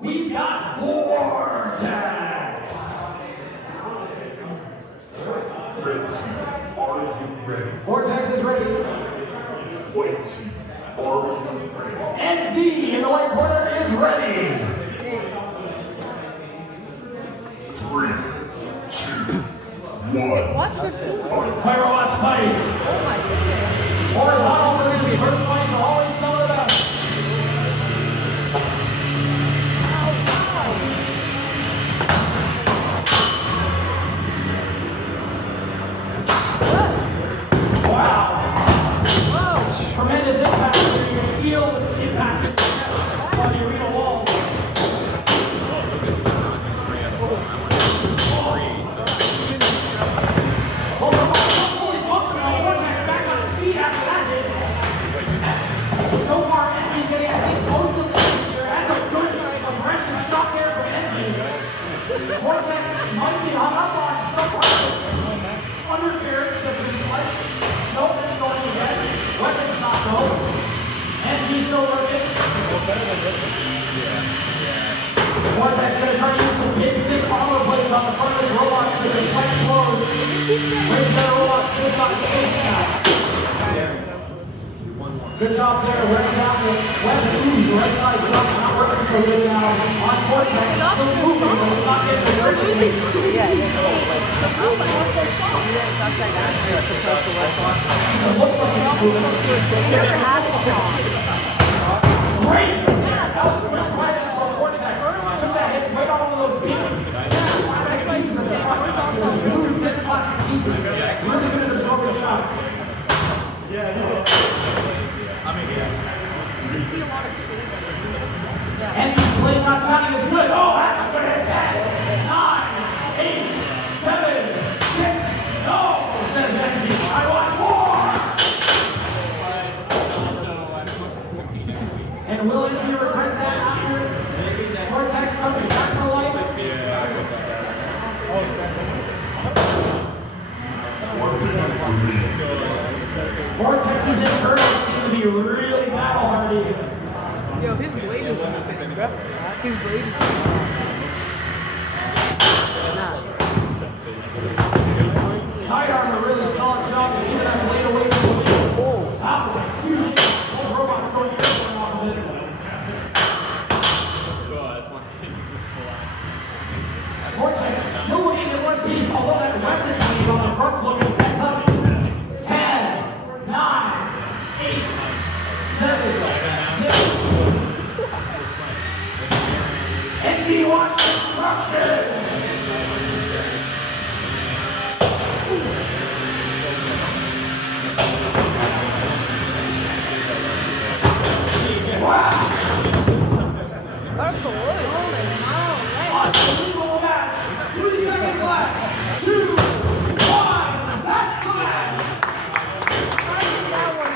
we've got Vortex. Red team, are you ready? Vortex is ready. White team, are you ready? And V in the white corner is ready. 3, 2, 1. Watch your feet. Fire Robots fights. Oh my goodness. Horizontal versus vertical fights are always some of the best. Wow. Whoa. Tremendous impact. You can feel the impact on the arena walls. Holy functional. Vortex back on his feet after that hit. So far, Envy getting, I think, most of this here. That's a good aggression shot there from Envy. Vortex might be hung up on some part of this undercarriage that's been sliced. Nope, it's going again. Weapon's not though. Envy still working. Vortex going to try to use the big, thick armor plates on the front of his robots so they can fight close. Wait for their robots to just not space now. Good job there, wearing down the weapon. Ooh, the right side jump not working so good now. On Vortex, it's still moving, but it's not getting the work. Yeah, It looks like it's moving. never had it, John. Great! That was a good try from Vortex. Took that hit right on one of those big plastic pieces in the front. Those blue, thick plastic pieces. Really good at absorbing shots. You see a lot of shit. And he's playing not sounding as good. Oh, that's a good hit. 10, 9, 8, 7, 6. No, says Envy. I want more. And will Envy regret that after Vortex comes back to life? Vortex's internals seem to be really battle hardy. Yo, his blade is insane, bro. His blade is Sidearm a really solid job to keep that blade away from the wheels. That was a huge hit. Both robots going airborne off of it. Vortex still looking at one piece, although that weapon bleed on the front's looking bent up. 10, 9, 8, 7, 6. Envy wants destruction.